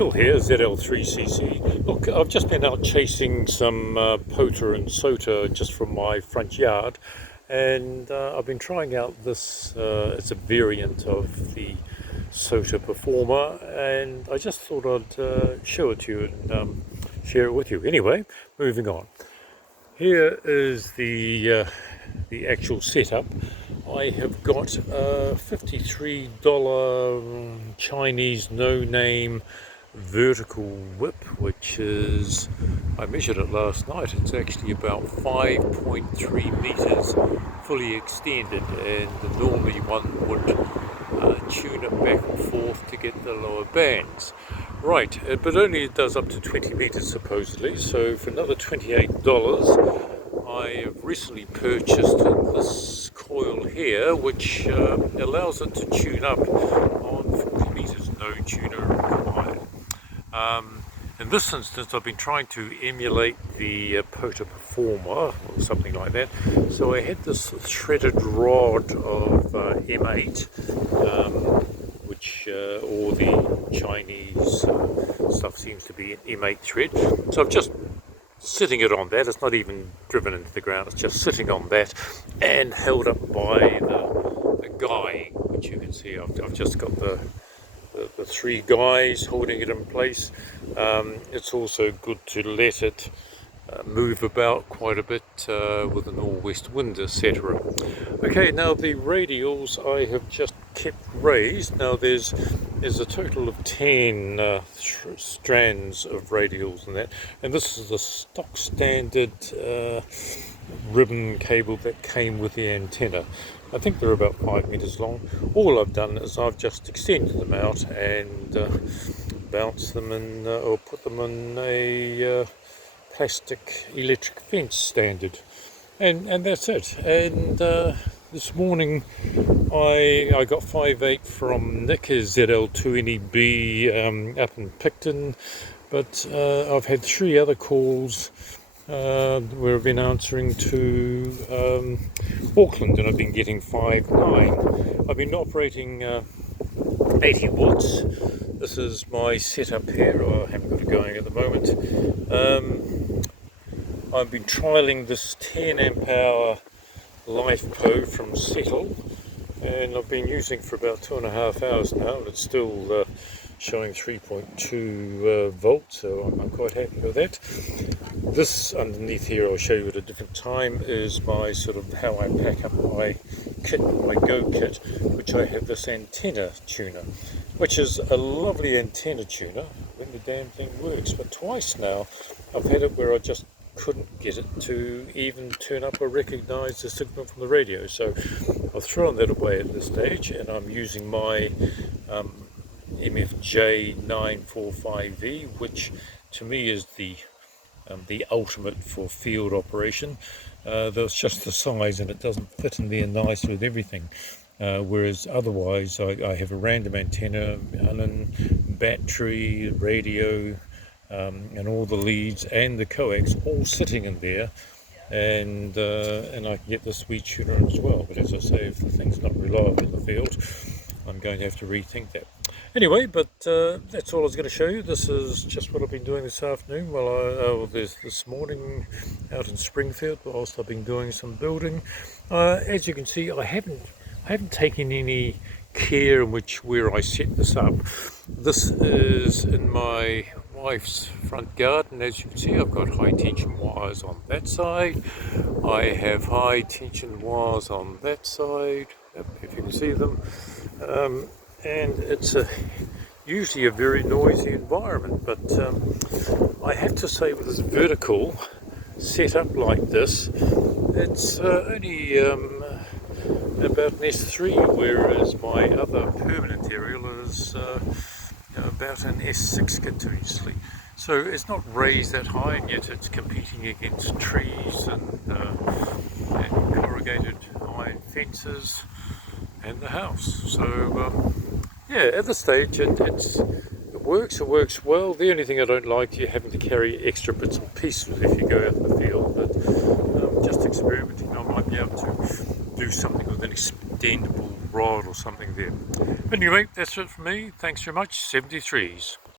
Phil here, ZL3CC. Look, I've just been out chasing some Pota and Sota just from my front yard, and I've been trying out this, it's a variant of the Pota Performer, and I just thought I'd show it to you and share it with you. Anyway, moving on. Here is the actual setup. I have got a $53 Chinese no-name vertical whip, which is, I measured it last night, it's actually about 5.3 meters fully extended, and normally one would tune it back and forth to get the lower bands. Right, but only it does up to 20 meters supposedly, so for another $28 I have recently purchased this coil here, which allows it to tune up on 40 meters, no tuner required. In this instance, I've been trying to emulate the Pota Performer or something like that. So I had this threaded rod of M8, which all the Chinese stuff seems to be an M8 thread. So I've just sitting it on that. It's not even driven into the ground, it's just sitting on that and held up by the guy, which you can see I've just got the three guys holding it in place. It's also good to let it move about quite a bit with a northwest wind, etc. Okay, now the radials I have just kept raised. Now there's a total of 10 strands of radials in that, and this is the stock standard ribbon cable that came with the antenna. I think they're about 5 meters long. All I've done is I've just extended them out and bounced them in, or put them in a plastic electric fence standard, and that's it. And this morning I got 5.8 from Nick, his ZL2NEB up in Picton, but I've had 3 other calls where I've been answering to Auckland, and I've been getting 5.9. I've been operating 80 watts. This is my setup here. I haven't got it going at the moment. I've been trialling this 10 amp hour LifePo from Settle, and I've been using for about 2.5 hours now, and it's still showing 3.2 volts, so I'm quite happy with that. This underneath here, I'll show you at a different time, is my sort of how I pack up my kit, my Go kit, which I have this antenna tuner, which is a lovely antenna tuner when the damn thing works. But twice now I've had it where I just couldn't get it to even turn up or recognize the signal from the radio, so I've thrown that away at this stage, and I'm using my MFJ 945V, which to me is the ultimate for field operation. That's just the size, and it doesn't fit in there nice with everything. Whereas otherwise I have a random antenna, battery, radio, and all the leads and the coax all sitting in there, and I can get the sweet tuner as well. But as I say, if the thing's not reliable in the field, I'm going to have to rethink that. Anyway, but that's all I was going to show you. This is just what I've been doing this afternoon. Well, there's this morning out in Springfield, whilst I've been doing some building. As you can see, I haven't taken any care in where I set this up. This is in my wife's front garden. As you can see, I've got high tension wires on that side. I have high tension wires on that side, if you can see them. And it's usually a very noisy environment, but I have to say, with this vertical setup like this, it's only about an S3, whereas my other permanent aerial is about an S6 continuously. So it's not raised that high, and yet it's competing against trees and corrugated iron fences and the house. So yeah, at this stage it works well. The only thing I don't like, you're having to carry extra bits and pieces if you go out in the field, but just experimenting, I might be able to do something with an extendable rod or something there. Anyway, that's it for me. Thanks very much. 73s.